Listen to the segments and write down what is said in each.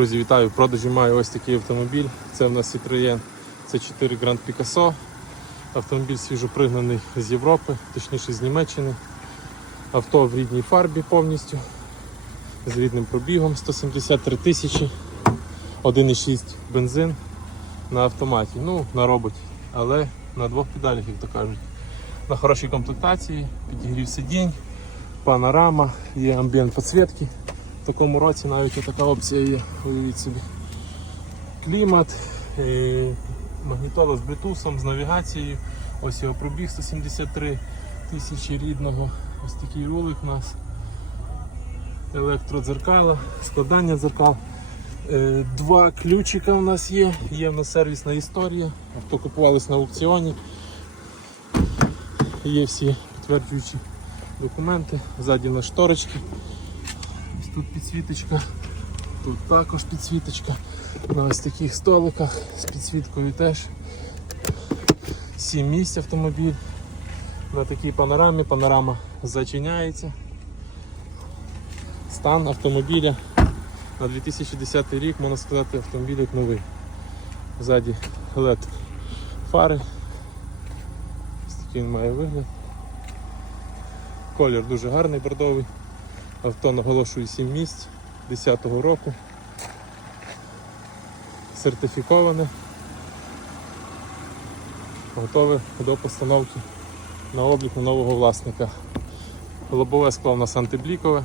Друзі, вітаю! В продажі маю ось такий автомобіль. Це в нас Citroën C4 Grand Picasso. Автомобіль свіжопригнаний з Європи, точніше з Німеччини. Авто в рідній фарбі повністю, з рідним пробігом 173 тисячі, 1,6 бензин на автоматі. Ну, на роботі, але на двох педалях, як то кажуть. На хорошій комплектації, підігрів сидінь, панорама, є амбієнт підсвітки. В такому році навіть така опція є, уявіть собі. Клімат, е, магнітола з Bluetooth, з навігацією. Ось його пробіг 173 тисячі рідного. Ось такий рулик у нас. Електродзеркала, складання дзеркал. Е, Два ключика у нас є. Є в нас сервісна історія. Авто купувалось на аукціоні. Є всі підтверджуючі документи. Ззаді на шторочки. Тут підсвіточка, тут також підсвіточка. На ось таких столиках з підсвіткою теж. 7 місць автомобіль. На такій панорамі панорама зачиняється. Стан автомобіля на 2010 рік, можна сказати, автомобіль як новий. Ззаді LED фари. Ось такий він має вигляд. Колір дуже гарний, бордовий. Авто наголошую 7 місць 10-го року. Сертифіковане. Готове до постановки на облік на нового власника. Лобове скло у нас антиблікове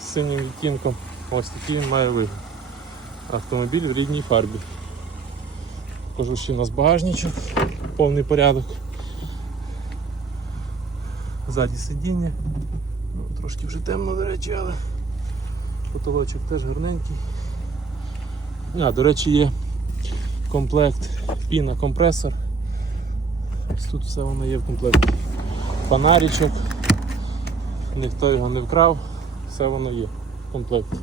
з синім відтінком. Ось такий він має вигляд. Автомобіль в рідній фарбі. Ще у нас багажничок, повний порядок. Ззаді сидіння. Ну, трошки вже темно, до речі, але потолочок теж гарненький. А, до речі, є комплект піна компресор. Тут все воно є в комплекті. Фонаричок. Ніхто його не вкрав, все воно є в комплекті.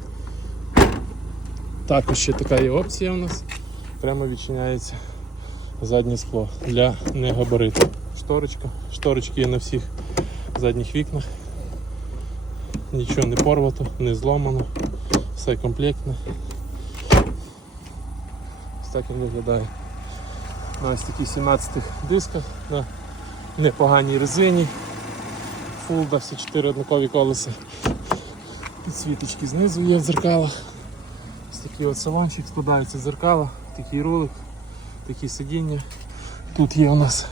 Також ще така є опція у нас. Прямо відчиняється заднє скло для негабариту. Шторочка. Шторочки є на всіх задніх вікнах. Нічого не порвато, не зломано, все комплектне. Ось так він виглядає. На ось таких 17 дисках на непоганій резині. Фулда, всі 4 однакові колеса. Підсвіточки знизу є в дзеркалах. Ось такий от салончик, складаються дзеркала, такий рулик, такі сидіння. Тут є у нас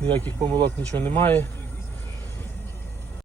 ніяких помилок нічого немає.